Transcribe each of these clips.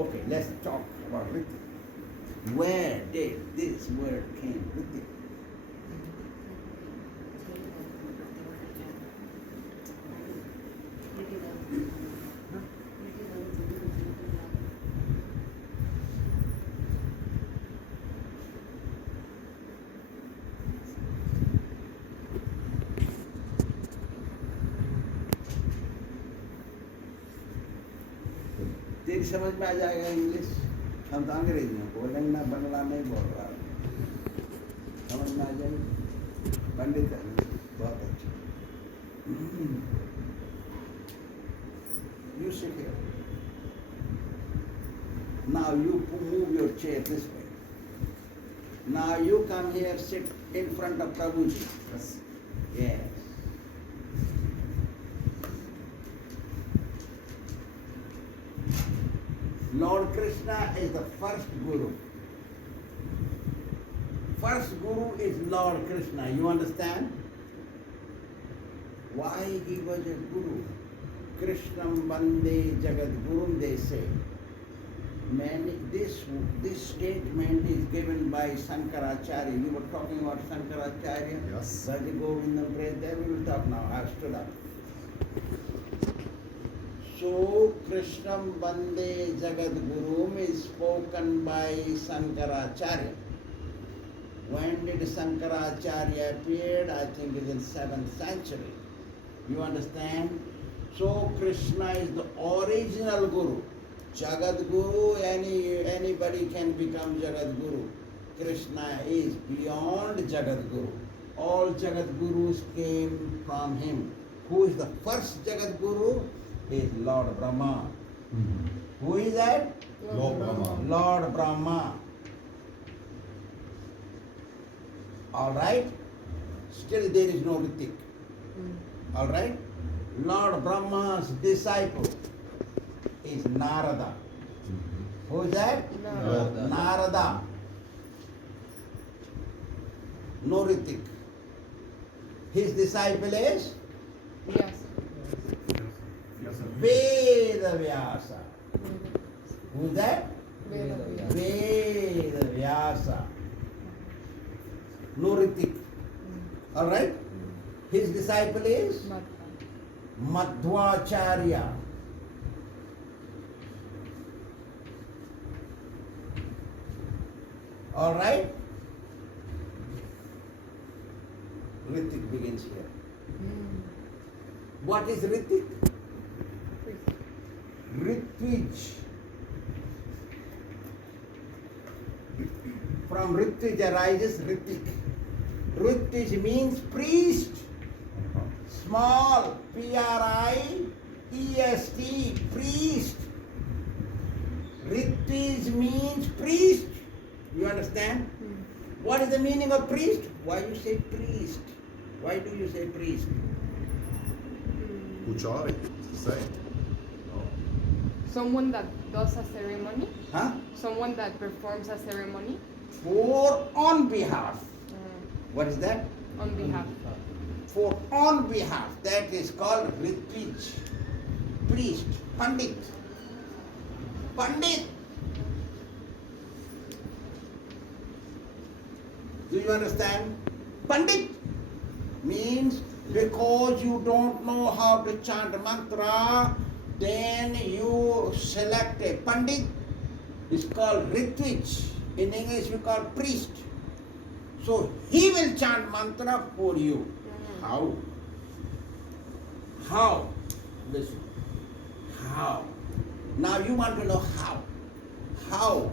Okay, let's talk about ritvik. Where did this word came? Ritvik. तेरी समझ में आ जाएगा इंग्लिश। हम तो अंग्रेजी में बोलेंगे ना, बंगला नहीं बोल रहा, समझ में आ जाएगी। पंडित है, बहुत अच्छा। You sit here. Now you move your chair this way. Now you come here, sit in front of Prabhuji. Yes. Yes. Lord Kṛṣṇa is the first Guru. First Guru is Lord Kṛṣṇa. You understand? Why he was a Guru? Krishnam Bande Jagat Gurum, they say. This statement is given by Āchārya. You were talking about Āchārya? Yes. Bhaja Govindam Prayat, there we will talk now. I have stood up. So, Krishnam Bande Jagat Gurum is spoken by Āchārya. When did Āchārya appeared? I think it is in 7th century. You understand? So, Kṛṣṇa is the original Guru. Jagat Guru, anybody can become Jagat Guru. Kṛṣṇa is beyond Jagat Guru. All Jagat Gurus came from him. Who is the first Jagat Guru? Is Lord Brahma. Mm-hmm. Who is that? Lord Brahma. Lord Brahma. All right? Still there is no ritvik. All right? Lord Brahma's disciple is Narada. Mm-hmm. Who is that? Narada. Narada. No ritvik. His disciple is Yes. Veda Vyasa. Who is that? Veda. Veda Vyasa. No ritvik. All right? His disciple is Madhvacharya. All right? Ritvik begins here. What is ritvik? Ritvij. From ritvij arises ritvik. Ritvij means priest. Small, P-R-I-E-S-T, priest. Ritvij means priest. You understand? What is the meaning of priest? Why you say priest? Why do you say priest? Āchārya, say. Someone that does a ceremony. Huh? Someone that performs a ceremony. For on behalf. What is that? On behalf. For on behalf. That is called ritvij. Priest. Pandit. Pandit. Do you understand? Pandit means because you don't know how to chant mantra, then you select a Pandit. It's called ritvij. In English we call priest. So he will chant mantra for you. How? How? Listen. How? Now you want to know how. How?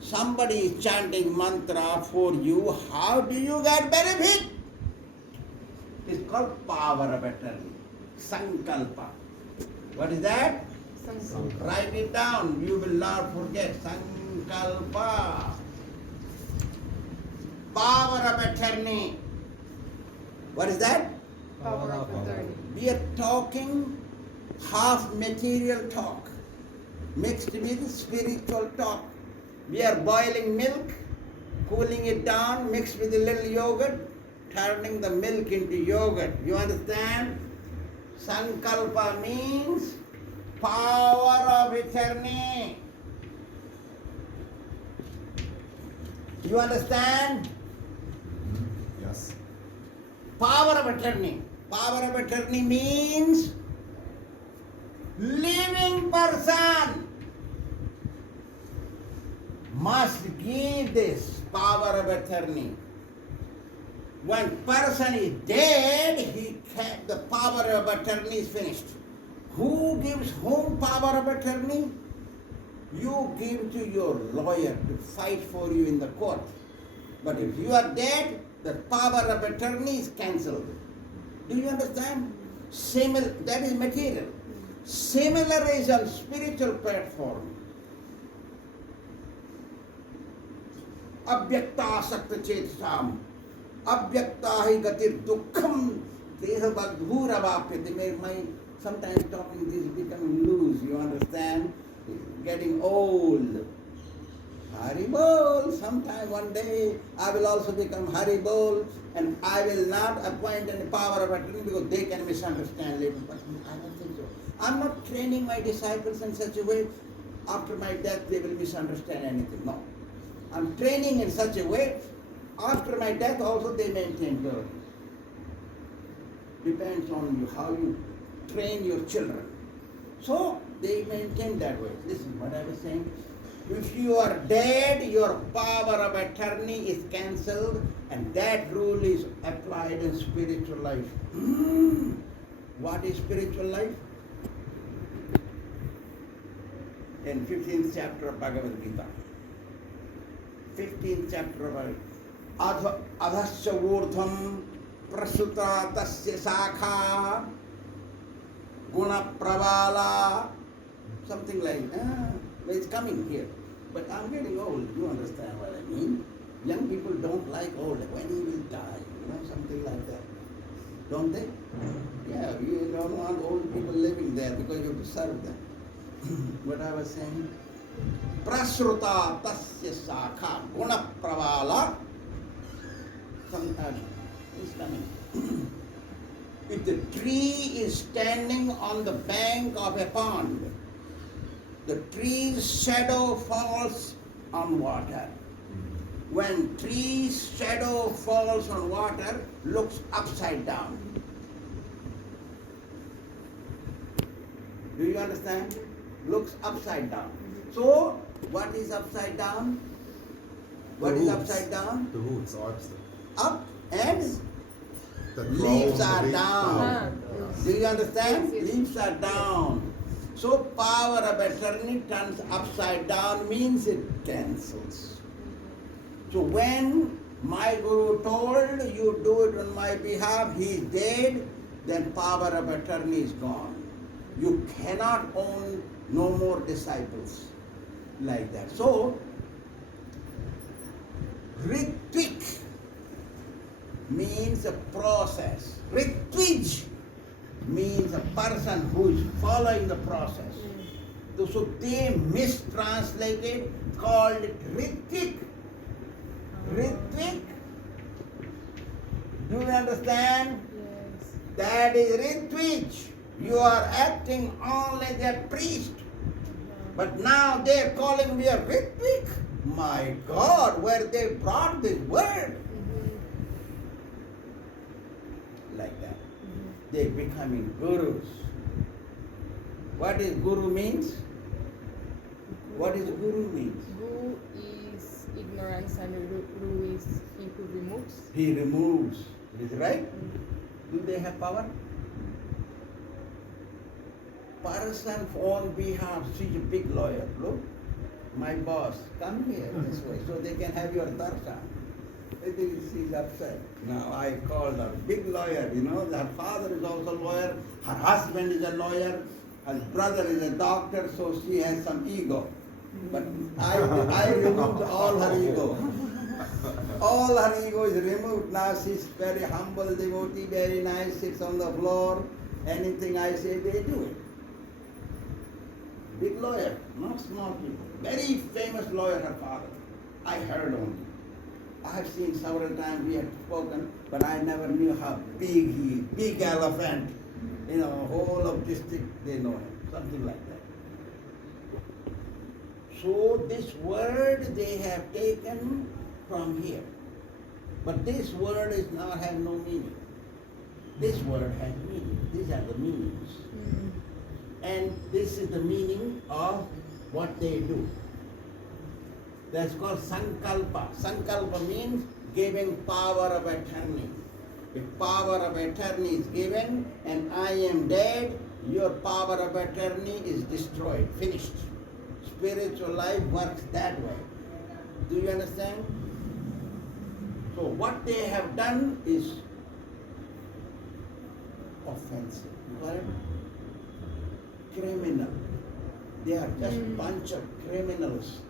Somebody is chanting mantra for you. How do you get benefit? It's called power of attorney. Sankalpa. What is that? Write it down. You will not forget. Sankalpa. Power of attorney. What is that? Power of attorney. We are talking half material talk mixed with spiritual talk. We are boiling milk, cooling it down, mixed with a little yogurt, turning the milk into yogurt. You understand? Sankalpa means power of attorney. You understand? Yes. Power of attorney. Power of attorney means living person must give this power of attorney. When person is dead, the power of attorney is finished. Who gives whom power of attorney? You give to your lawyer to fight for you in the court. But if you are dead, the power of attorney is cancelled. Do you understand? That is material. Similar is on spiritual platform. Abhyakta sakta chetasam. Abhyakta hi gatir dukkham deha badhura vapyate. Sometimes talking this is becoming loose, you understand? Getting old. Haribol. Sometime one day I will also become Haribol, and I will not appoint any power of attorney because they can misunderstand later. But I don't think so. I'm not training my disciples in such a way after my death they will misunderstand anything. No. I'm training in such a way after my death also they maintain purity. Depends on you how you train your children. So they maintain that way. Listen what I was saying. If you are dead, your power of attorney is cancelled, and that rule is applied in spiritual life. What is spiritual life? In 15th chapter of Bhāgavat Gita. 15th chapter of Bhāgavad Gita. Adhasya urdhvam prasuta tasya sakha guna pravala. Something like that. It's coming here. But I'm getting old. You understand what I mean? Young people don't like old. When he will die, something like that. Don't they? Yeah, you don't want old people living there because you have to serve them. What I was saying? Prasruta tasya sakha guna pravala. Sometime is coming. If the tree is standing on the bank of a pond, the tree's shadow falls on water. When tree's shadow falls on water, looks upside down. Do you understand? Looks upside down. So, what is upside down? What is upside down? The roots are Up and the leaves crown, the are big down. crown. Do you understand? Yes, yes. Leaves are down. So power of attorney turns upside down means it cancels. So when my Guru told you do it on my behalf, he is dead, then power of attorney is gone. You cannot own no more disciples like that. So ritvik means a process. Ritvik means a person who is following the process. So they mistranslated, called it ritvik. Ritvik. Do you understand? Yes. That is ritvik. You are acting only like a priest. But now they are calling me a ritvik. My God, where they brought this word. Like that. They're becoming gurus. What is guru means? What is guru means? Gu is ignorance and Ru is he who removes. He removes. Is it right? Do they have power? Person on behalf, she's a big lawyer. Look, my boss, come here this way so they can have your darshan. She's upset. Now I called her big lawyer, her father is also a lawyer, her husband is a lawyer, her brother is a doctor, so she has some ego. But I removed all her ego. All her ego is removed. Now she's very humble devotee, very nice, sits on the floor. Anything I say, they do it. Big lawyer, not small people. Very famous lawyer, her father. I heard only. I have seen several times we have spoken, but I never knew how big he is. Big elephant. Whole of district, they know him. Something like that. So this word they have taken from here. But this word is now has no meaning. This word has meaning. These are the meanings. And this is the meaning of what they do. That's called sankalpa. Sankalpa means giving power of attorney. If power of attorney is given and I am dead, your power of attorney is destroyed, finished. Spiritual life works that way. Do you understand? So what they have done is offensive. You got it? Criminal. They are just bunch of criminals.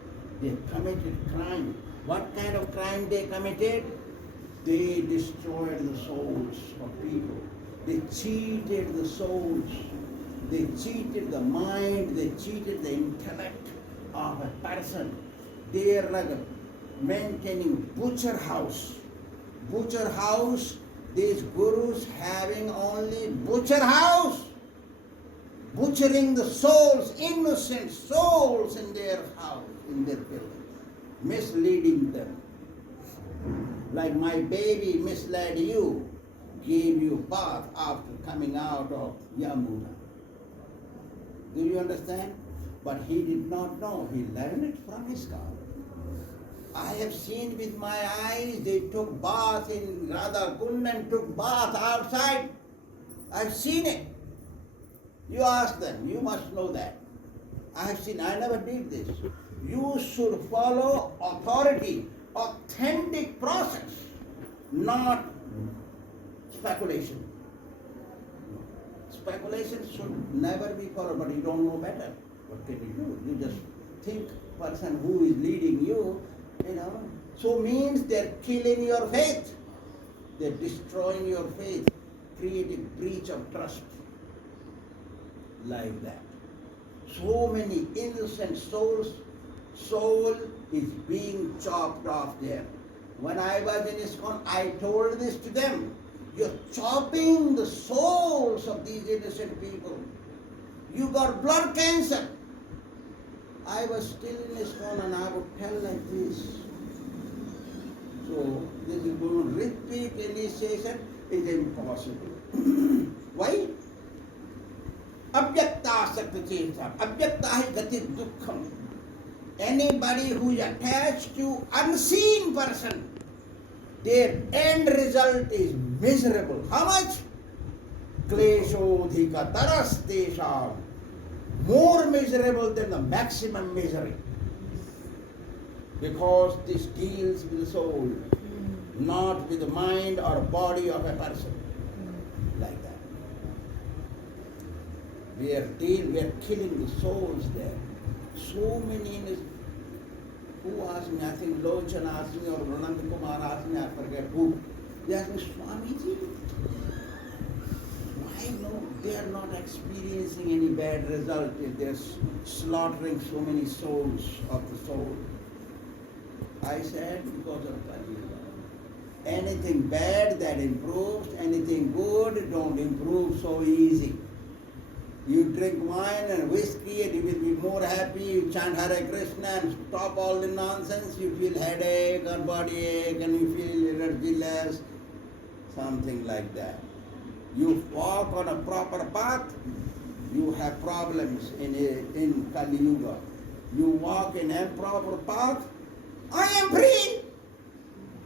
They committed crime. What kind of crime they committed? They destroyed the souls of people. They cheated the souls. They cheated the mind. They cheated the intellect of a person. They are like maintaining butcher house. Butcher house, these gurus having only butcher house. Butchering the souls, innocent souls in their house, in their building. Misleading them. Like my baby misled you, gave you birth after coming out of Yamuna. Do you understand? But he did not know. He learned it from his God. I have seen with my eyes, they took bath in Radha Kund and took bath outside. I've seen it. You ask them, you must know that. I have seen, I never did this. You should follow authority, authentic process, not speculation. Speculation should never be followed, but you don't know better. What can you do? You just think person who is leading you, so means they're killing your faith. They're destroying your faith, creating breach of trust. Like that. So many innocent souls, soul is being chopped off there. When I was in ISKCON, I told this to them. You're chopping the souls of these innocent people. You got blood cancer. I was still in ISKCON and I would tell like this. So this is going ritvik initiation is impossible. Why? Abhyakta sakta abhyakta hi gati dukkham. Anybody who is attached to unseen person, their end result is miserable. How much? Kleshodhika tarastesham. More miserable than the maximum misery. Because this deals with the soul, not with the mind or body of a person. Like that. We are killing the souls there. So many who asked me, I think Lochan asked me or Ranand Kumar asked me, I forget who. They asked me, Swāmīji, why no? They are not experiencing any bad result if they are slaughtering so many souls of the soul. I said, because of Kali Yuga. Anything bad that improves, anything good don't improve so easy. You drink wine and whiskey and you will be more happy. You chant Hare Kṛṣṇa and stop all the nonsense. You feel headache or body ache and you feel energyless. Something like that. You walk on a proper path, you have problems in Kali Yuga. You walk in a proper path, I am free.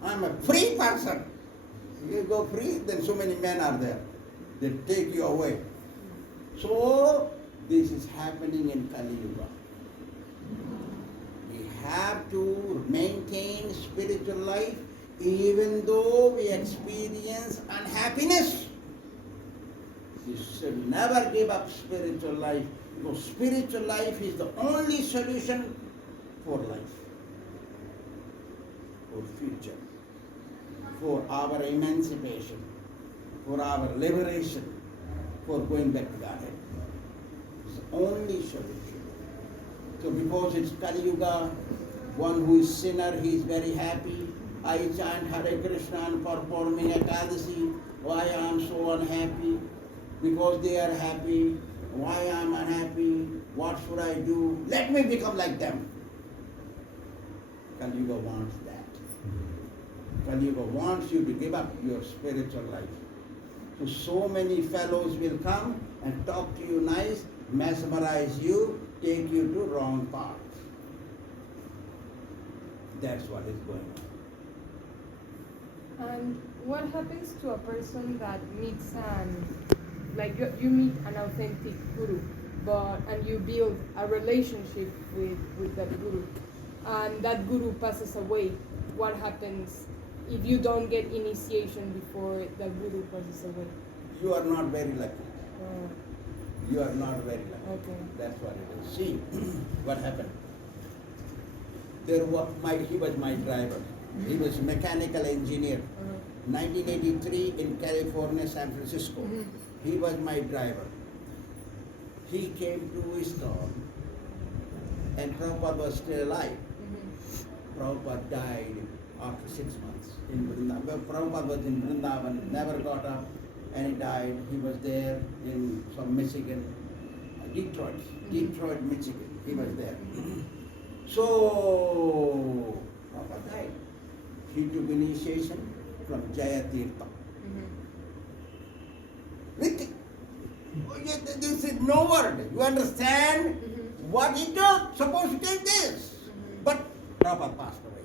I'm a free person. You go free, then so many men are there. They take you away. So, this is happening in Kali Yuga. We have to maintain spiritual life even though we experience unhappiness. We should never give up spiritual life because spiritual life is the only solution for life, for future, for our emancipation, for our liberation, for going back to Godhead. It's the only solution. So because it's Kali Yuga, one who is sinner, he is very happy. I chant Hare Kṛṣṇa and performing Ekadasi. Why I am so unhappy? Because they are happy. Why I am unhappy? What should I do? Let me become like them. Kali Yuga wants that. Kali Yuga wants you to give up your spiritual life. So many fellows will come and talk to you nice, mesmerize you, take you to wrong path. That's what is going on. And what happens to a person that meets like you meet an authentic guru, and you build a relationship with that guru, and that guru passes away? What happens if you don't get initiation before the guru passes away? You are not very lucky. You are not very lucky. Okay. That's what it is. See, what happened? He was my driver. He was a mechanical engineer. 1983 in California, San Francisco. He was my driver. He came to ISKCON and Prabhupada was still alive. Prabhupada died after 6 months in Vrindavan. Well, Prabhupada was in Vrindavan, never got up, and he died. He was there in some Michigan, Detroit, Michigan. He was there. So, Prabhupada died. He took initiation from Jayatirtha. Ritvik. This is no word. You understand what he took? Supposed to take this. But Prabhupada passed away.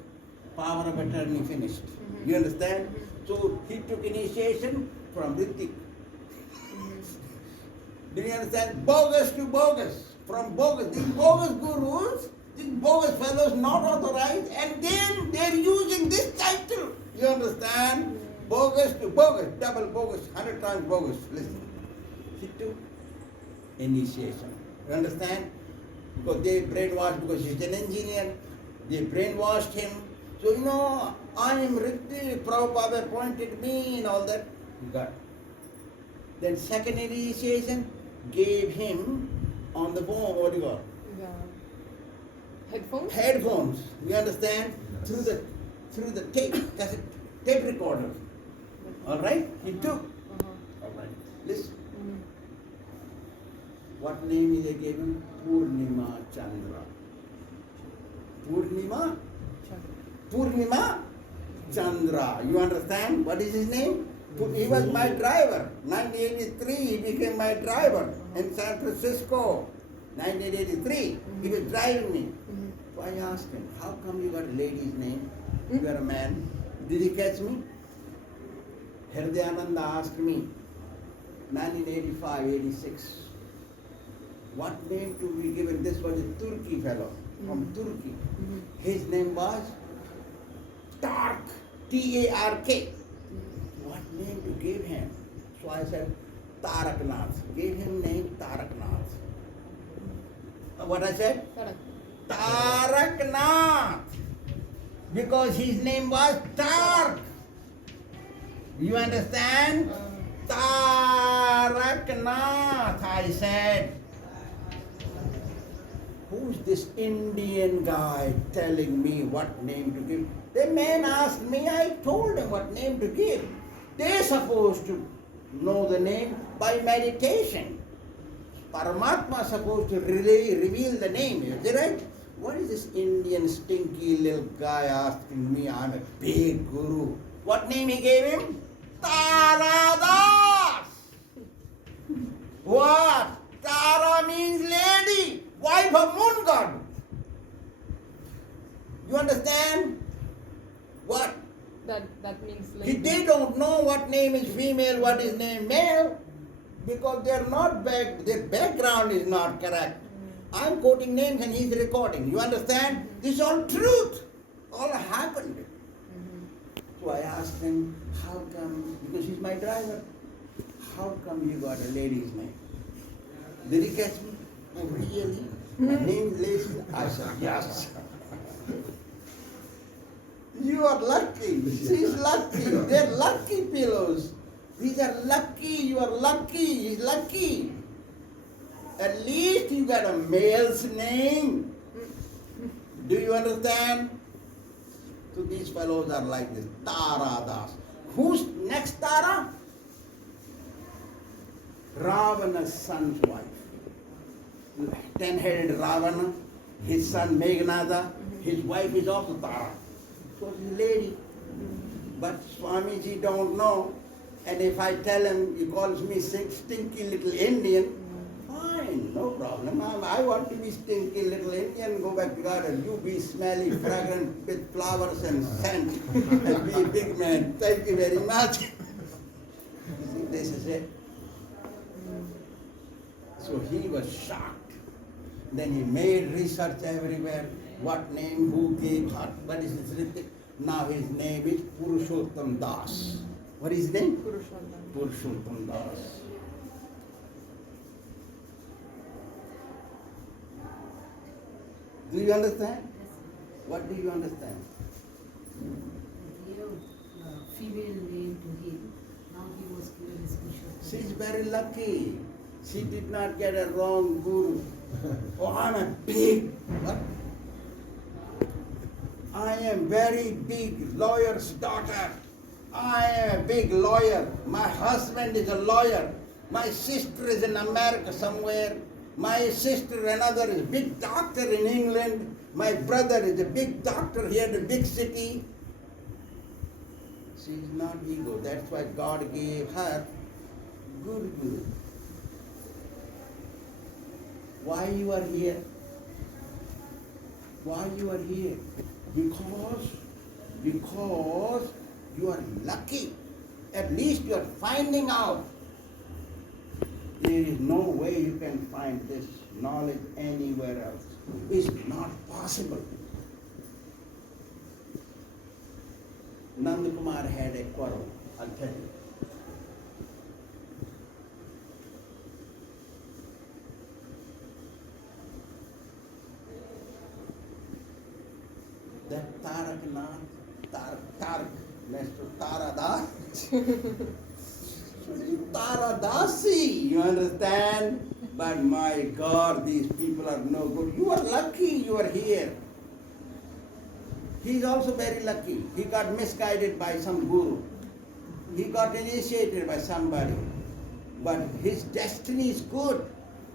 Power of attorney finished. You understand? So he took initiation from Ritvik. Do you understand? Bogus to bogus. From bogus. These bogus gurus, these bogus fellows not authorized, and then they're using this title. You understand? Bogus to bogus. Double bogus. 100 times bogus. Listen. He took initiation. You understand? Because they brainwashed, because he's an engineer. They brainwashed him. So, I am Ritvik, Prabhupada appointed me and all that. He got. Then second initiation gave him on the phone, what do you call? Headphones? Headphones. You understand? Yes. Through the tape recorder. All right? He took. All right. Listen. What name they gave him? Purnima Chandra. Purnima Chandra. You understand? What is his name? He was my driver. 1983, he became my driver in San Francisco. 1983, he was driving me. So I asked him, how come you got a lady's name? You are a man. Did he catch me? Hridayananda asked me, 1985, 86. What name to be given? This was a Turkey fellow from Turkey. His name was Tark, T-A-R-K. What name to give him? So I said, Taraknath. Gave him name Taraknath. What I said? Taraknath. Because his name was Tark. You understand? Taraknath, I said. Who's this Indian guy telling me what name to give? The man asked me, I told him what name to give. They're supposed to know the name by meditation. Paramatma is supposed to really reveal the name, is that right? What is this Indian stinky little guy asking me? I'm a big guru. What name he gave him? Taradas! What? Tara means lady, wife of moon god. You understand? What? That means lady. They don't know what name is female, what is name male, because they're not their background is not correct. I'm quoting names and he's recording. You understand? This is all truth. All happened. So I asked him, how come, because he's my driver, how come you got a lady's name? Did he catch me? Oh, really? My name is Lacey? I said, yes. You are lucky. She's lucky. They're lucky pillows. These are lucky. You are lucky. He's lucky. At least you got a male's name. Do you understand? So these fellows are like this. Tara Das. Who's next Tara? Ravana's son's wife. 10-headed Ravana, his son Meghnada, his wife is also Tara. So she's a lady. But Swamiji don't know. And if I tell him, he calls me stinky little Indian, fine, no problem. I want to be stinky little Indian, go back to garden. You be smelly, fragrant with flowers and scent, and be a big man. Thank you very much. You see, this is it. So he was shocked. Then he made research everywhere. What name, who gave, what is his ritvik. Now his name is Purushottam Das. What is his name? Purushottam Das. Do you understand? What do you understand? Female name to him. Now he was given his Purushottam. She is very lucky. She did not get a wrong guru. Oh, I'm a big, what? I am very big lawyer's daughter. I am a big lawyer. My husband is a lawyer. My sister is in America somewhere. My sister, another, is a big doctor in England. My brother is a big doctor here in a big city. She is not ego. That's why God gave her good guru. Why you are here? Why you are here? Because you are lucky. At least you are finding out. There is no way you can find this knowledge anywhere else. It's not possible. Nanda Kumar had a quarrel, I'll tell you. That Tarak, Mr. Taradas. Taradasi, you understand? But my God, these people are no good. You are lucky you are here. He is also very lucky. He got misguided by some guru. He got initiated by somebody. But his destiny is good.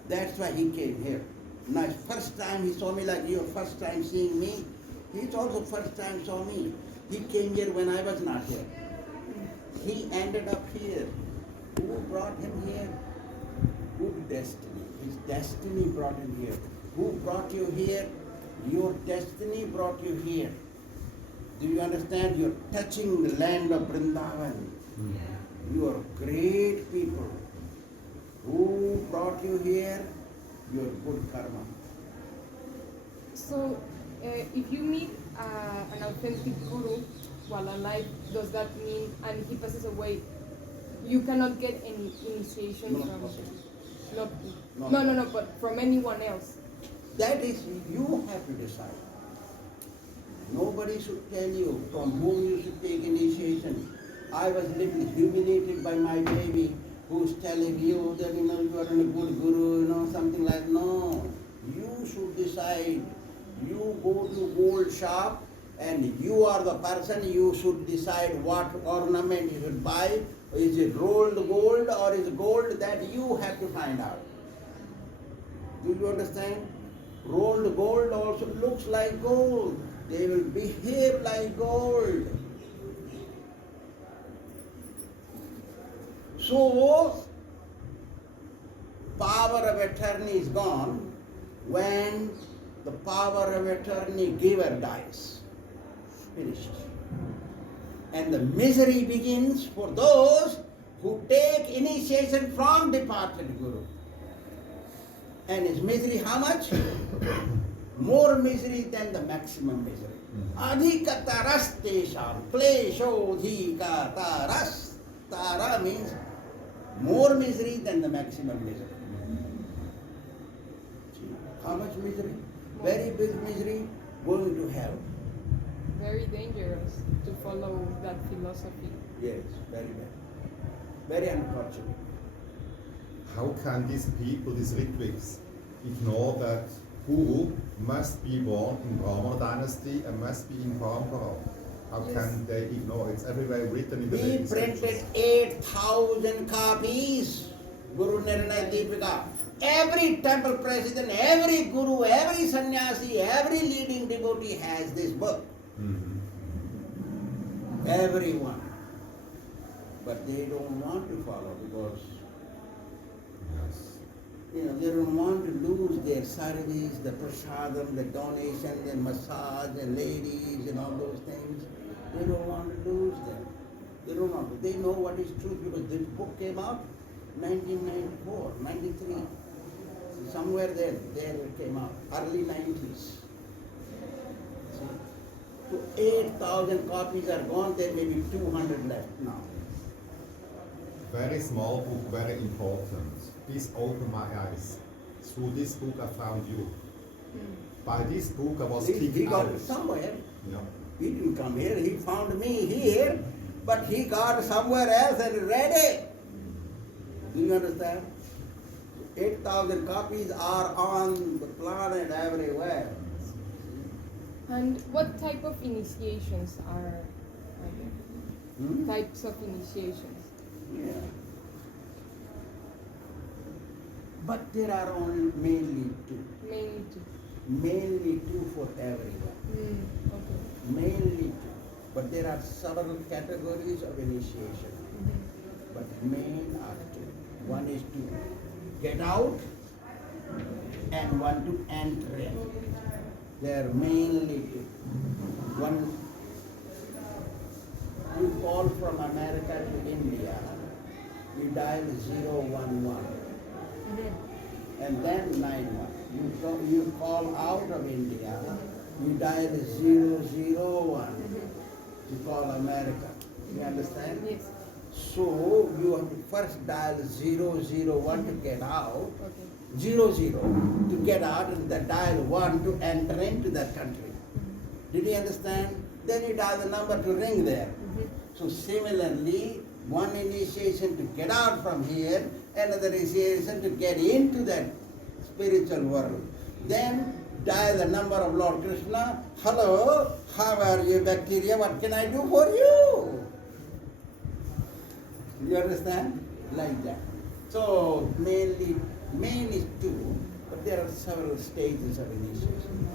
That's why he came here. Now, first time he saw me like you, first time seeing me. He's also first time saw me. He came here when I was not here. He ended up here. Who brought him here? Good destiny. His destiny brought him here. Who brought you here? Your destiny brought you here. Do you understand? You're touching the land of Vrindavan. You are great people. Who brought you here? Your good karma. So, if you meet an authentic guru while alive, does that mean, and he passes away, you cannot get any initiation No, from possible. No, but from anyone else? That is, you have to decide. Nobody should tell you from whom you should take initiation. I was little humiliated by my baby who's telling you that you are a good guru, something like, no. You should decide. You go to gold shop and you are the person, you should decide what ornament you should buy. Is it rolled gold or is it gold? That you have to find out. Do you understand? Rolled gold also looks like gold. They will behave like gold. So, power of attorney is gone when the power of attorney giver dies. Finished. And the misery begins for those who take initiation from departed Guru. And is misery how much? More misery than the maximum misery. Adhikataras tesham kleshodhikataras. Tara means more misery than the maximum misery. How much misery? Very big misery, going to hell. Very dangerous to follow that philosophy. Yes, very bad. Very unfortunate. How can these people, these ritviks, ignore that Guru must be born in Brahmana dynasty and must be in Parampara? How can they ignore? It's everywhere written in the We printed 8,000 copies, Guru Nirnaya Deepika. Every temple president, every guru, every sannyasi, every leading devotee has this book. everyone. But they don't want to follow because Yes. they don't want to lose their service, the prasadam, the donation, the massage, the ladies and all those things. They don't want to lose them. They don't want to. They know what is truth because this book came out 1994, 93. Somewhere there it came out, early 90s. So 8,000 copies are gone, there may be 200 left now. Very small book, very important. This opened my eyes. Through this book I found you. By this book I was He kicked got out. it somewhere. Yeah. He didn't come here, he found me here, but he got somewhere else and read it. Do you understand? 8,000 copies are on the planet everywhere. And what type of initiations are there? Types of initiations. Yeah. But there are only mainly two. Mainly two. Mainly two for everyone. Okay. Mainly two. But there are several categories of initiation. But main are two. One is to get out and one to enter in. They are mainly two. One, you call from America to India, you dial 011 and then 91. You call out of India, you dial 001 to call America. You understand? Yes. So you have to first dial 001 to get out, Okay. 00 to get out, and then dial 1 to enter into that country. Did you understand? Then you dial the number to ring there. So similarly, one initiation to get out from here, another initiation to get into that spiritual world. Then dial the number of Lord Krishna. Hello, how are you, bacteria? What can I do for you? You understand? Like that. So main is two, but there are several stages of initiation.